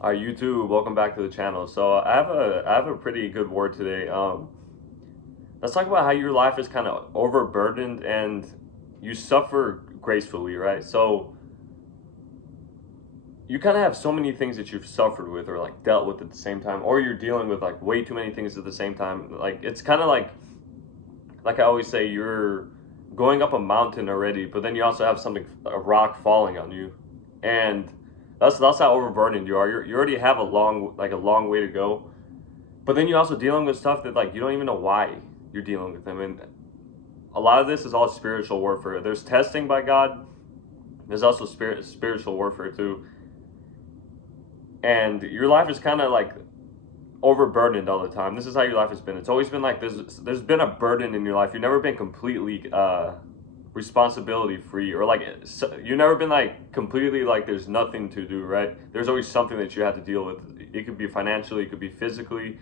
All right, YouTube, welcome back to the channel. So I have a pretty good word today. Let's talk about how your life is kind of overburdened and you suffer gracefully, right? So you kind of have so many things that you've suffered with or like dealt with at the same time, or you're dealing with like way too many things at the same time. Like it's kind of like I always say, you're going up a mountain already, but then you also have a rock falling on you, and that's how overburdened you are. You already have a long way to go, but then you're also dealing with stuff that like you don't even know why you're dealing with them, and a lot of this is all spiritual warfare. There's testing by God. There's also spiritual warfare too, and your life is kind of like overburdened all the time. This is how your life has been. It's always been like there's been a burden in your life. You've never been completely responsibility free, or like you've never been like completely like there's nothing to do, right? There's always something that you have to deal with. It could be financially, it could be physically,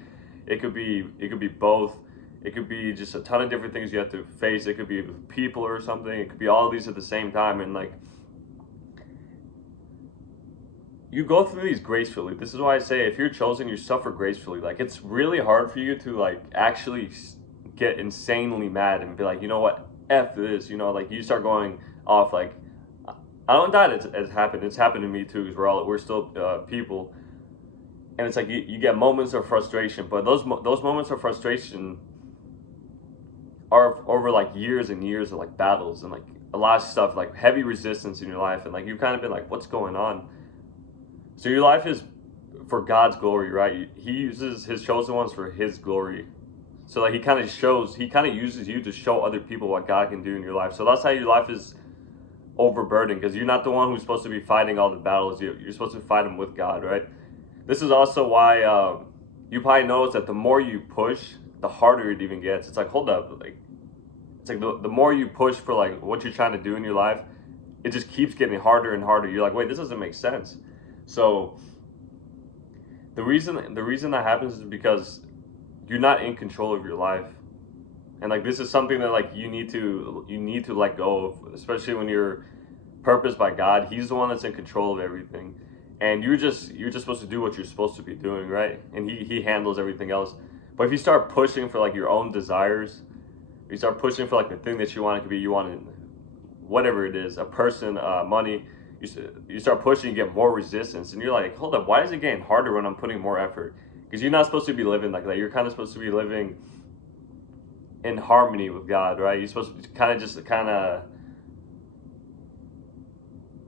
it could be both. It could be just a ton of different things you have to face. It could be people or something. It could be all these at the same time, and like you go through these gracefully. This is why I say if you're chosen, you suffer gracefully. Like it's really hard for you to like actually get insanely mad and be like, you know what, f this. Like you start going off. Like I don't doubt it's happened. It's happened to me too because we're still people, and it's like you get moments of frustration, but those moments of frustration are over like years and years of like battles and like a lot of stuff, like heavy resistance in your life, and like you've kind of been like, what's going on? So your life is for God's glory, right? He uses his chosen ones for his glory. So like he kind of uses you to show other people what God can do in your life. So that's how your life is overburdened, because you're not the one who's supposed to be fighting all the battles. You're supposed to fight them with God, right? This is also why you probably notice that the more you push, the harder it even gets. It's like, hold up, like it's like the more you push for like what you're trying to do in your life, it just keeps getting harder and harder. You're like, wait, this doesn't make sense. So the reason that happens is because you're not in control of your life, and like this is something that like you need to let go of, especially when you're purposed by God. He's the one that's in control of everything, and you're just supposed to do what you're supposed to be doing, right? And he handles everything else. But if you start pushing for like your own desires, you start pushing for like the thing that you want it to be, you want it, whatever it is, a person, money. You start pushing, you get more resistance, and you're like, hold up, why is it getting harder when I'm putting more effort? Because you're not supposed to be living like that. You're kind of supposed to be living in harmony with God, right? You're supposed to kind of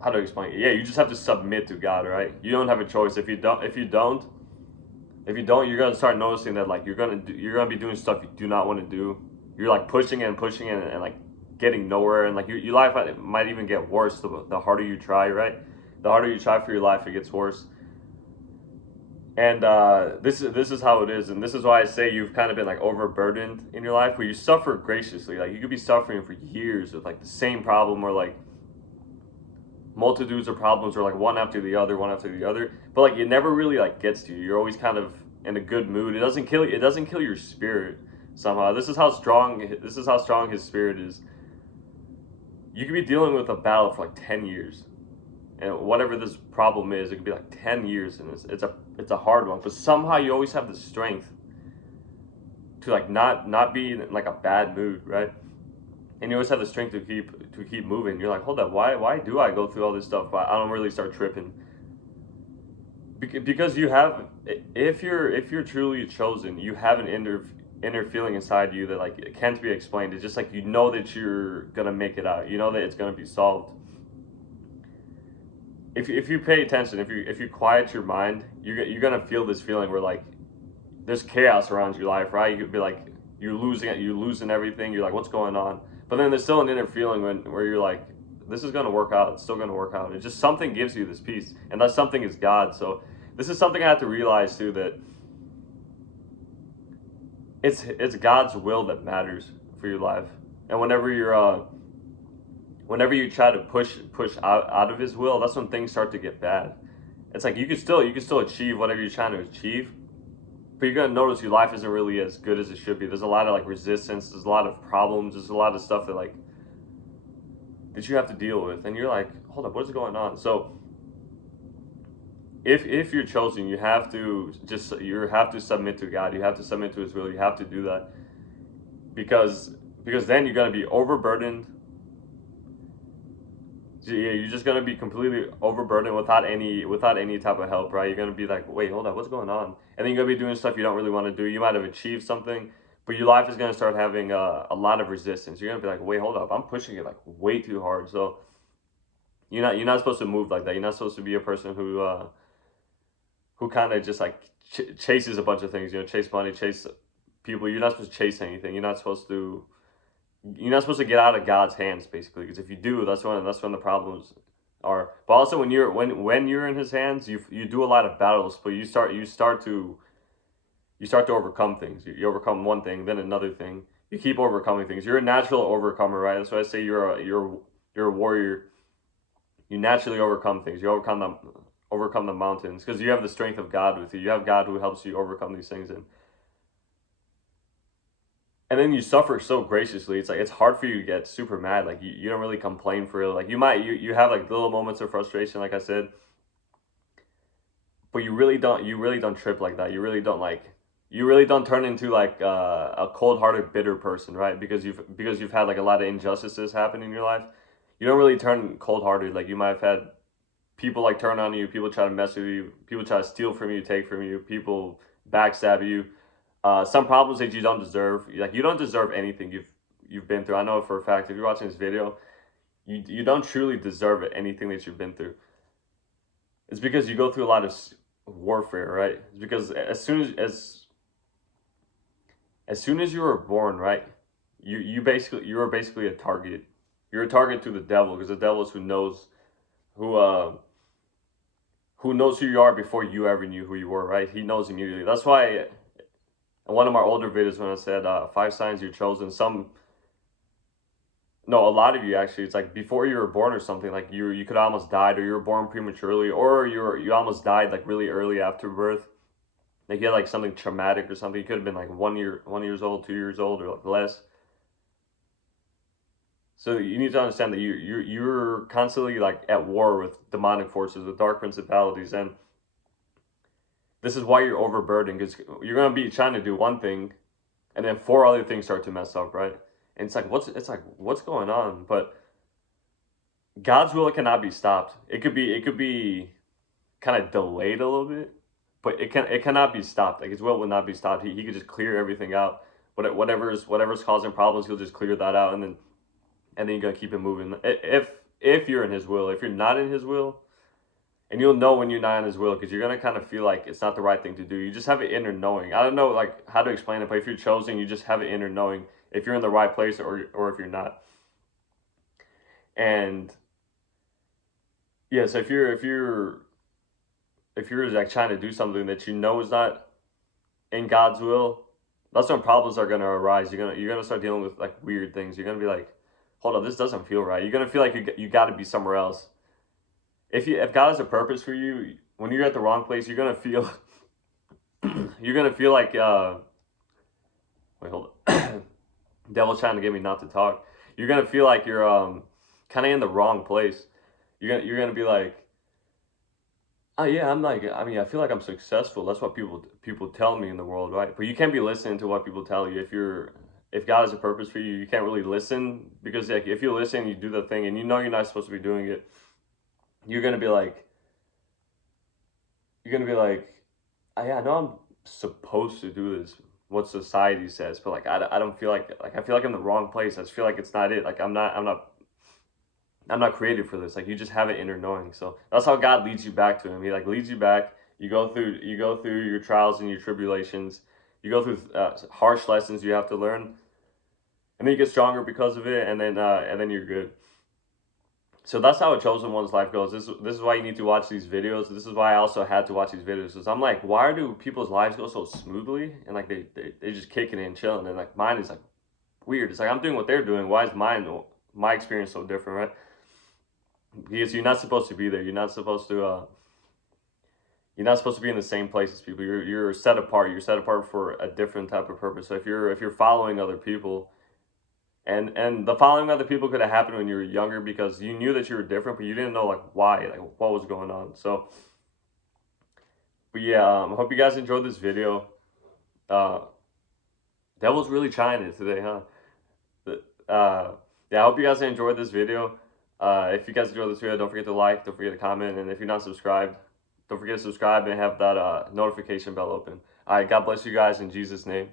how do I explain it? Yeah, you just have to submit to God, right? You don't have a choice. If you don't, you're gonna start noticing that like you're gonna be doing stuff you do not want to do. You're like pushing and pushing and like getting nowhere, and like your life might even get worse the harder you try, right? The harder you try for your life, it gets worse. And this is how it is, and this is why I say you've kind of been like overburdened in your life, where you suffer graciously. Like you could be suffering for years with like the same problem, or like multitudes of problems, or like one after the other, but like it never really like gets to you. You're always kind of in a good mood. It doesn't kill your spirit somehow. This is how strong his spirit is. You could be dealing with a battle for like 10 years, and whatever this problem is, it could be like 10 years, and it's a hard one, but somehow you always have the strength to like not be in like a bad mood, right? And you always have the strength to keep moving. You're like, hold up, why do I go through all this stuff? I don't really start tripping, because you have, if you're truly chosen, you have an inner feeling inside you that like it can't be explained. It's just like you know that you're gonna make it out. You know that it's gonna be solved. If you pay attention, if you quiet your mind, you're gonna feel this feeling where like there's chaos around your life, right? You could be like you're losing everything. You're like, what's going on? But then there's still an inner feeling where you're like, this is gonna work out. It's still gonna work out. It's just something gives you this peace, and that something is God. So this is something I have to realize too, that it's God's will that matters for your life. And whenever you try to push out of His will, that's when things start to get bad. It's like you can still achieve whatever you're trying to achieve, but you're gonna notice your life isn't really as good as it should be. There's a lot of like resistance. There's a lot of problems. There's a lot of stuff that you have to deal with, and you're like, hold up, what is going on? So if you're chosen, you have to submit to God. You have to submit to His will. You have to do that because then you're gonna be overburdened. Yeah, you're just gonna be completely overburdened without any type of help, right? You're gonna be like, wait, hold on, what's going on? And then you're gonna be doing stuff you don't really want to do. You might have achieved something, but your life is gonna start having a lot of resistance. You're gonna be like, wait, hold up, I'm pushing it like way too hard. So you're not supposed to move like that. You're not supposed to be a person who kind of just like chases a bunch of things. Chase money, chase people. You're not supposed to chase anything. You're not supposed to get out of God's hands, basically, because if you do, that's when the problems are. But also when you're in His hands, you do a lot of battles, but you start to overcome things. You overcome one thing, then another thing. You keep overcoming things. You're a natural overcomer, right? That's why I say you're a warrior. You naturally overcome things. You overcome the mountains because you have the strength of God with you. You have God who helps you overcome these things, and then you suffer so graciously. It's like it's hard for you to get super mad. Like you don't really complain for real. Like you have like little moments of frustration, like I said, but you really don't trip like that. You really don't turn into like a cold-hearted, bitter person, right? Because you've had like a lot of injustices happen in your life. You don't really turn cold-hearted. Like you might have had people like turn on you, people try to mess with you, people try to steal from you, take from you, people backstab you. Some problems that you don't deserve. Like you don't deserve anything you've been through. I know for a fact if you're watching this video, you don't truly deserve anything that you've been through. It's because you go through a lot of warfare, right? It's because as soon as you were born, right, you were basically a target. You're a target to the devil because the devil is who uh who knows who you are before you ever knew who you were, right? He knows immediately. That's why in one of my older videos when I said 5 signs you're chosen, no, a lot of you actually, it's like before you were born or something, like you could almost died, or you were born prematurely, or you almost died like really early after birth. Like you had like something traumatic or something. You could have been like 1 years old, 2 years old, or like less. So you need to understand that you're constantly like at war with demonic forces, with dark principalities, and this is why you're overburdened because you're gonna be trying to do one thing, and then 4 other things start to mess up, right? And it's like what's going on? But God's will cannot be stopped. It could be kind of delayed a little bit, but it cannot be stopped. Like His will not be stopped. He could just clear everything out. But whatever's causing problems, He'll just clear that out, and then you gotta keep it moving. If you're in His will, if you're not in His will, and you'll know when you're not in His will because you're gonna kind of feel like it's not the right thing to do. You just have an inner knowing. I don't know like how to explain it, but if you're chosen, you just have an inner knowing if you're in the right place or if you're not. And yeah, so if you're like trying to do something that you know is not in God's will, that's when problems are gonna arise. You're gonna start dealing with like weird things. You're gonna be like, hold on, this doesn't feel right. You're gonna feel like you got to be somewhere else. If God has a purpose for you, when you're at the wrong place, you're gonna feel like wait, hold on. Devil's trying to get me not to talk. You're gonna feel like you're kind of in the wrong place. You're gonna be like, oh yeah, I feel like I'm successful. That's what people tell me in the world, right? But you can't be listening to what people tell you. If God has a purpose for you, you can't really listen because like if you listen, you do the thing, and you know you're not supposed to be doing it. You're gonna be like, oh, yeah, I know I'm supposed to do this, what society says, but like I don't feel like I feel like I'm in the wrong place. I just feel like it's not it. Like I'm not created for this. Like you just have an inner knowing. So that's how God leads you back to Him. He like leads you back. You go through your trials and your tribulations. You go through harsh lessons you have to learn, and then you get stronger because of it, and then you're good. So that's how a chosen one's life goes. This is why you need to watch these videos. This is why I also had to watch these videos. Because I'm like, why do people's lives go so smoothly and like they just kicking it and chilling, and like mine is like weird. It's like I'm doing what they're doing. Why is my experience so different, right? Because you're not supposed to be there. You're not supposed to be in the same place as people. You're set apart. You're set apart for a different type of purpose. So if you're following other people, and the following other people could have happened when you were younger because you knew that you were different, but you didn't know like why, like what was going on. So But yeah, I hope you guys enjoyed this video. Uh, Devil's really trying it today, huh? Yeah, I hope you guys enjoyed this video. If you guys enjoyed this video, don't forget to like, don't forget to comment, and if you're not subscribed, don't forget to subscribe and have that notification bell open. All right, God bless you guys in Jesus' name.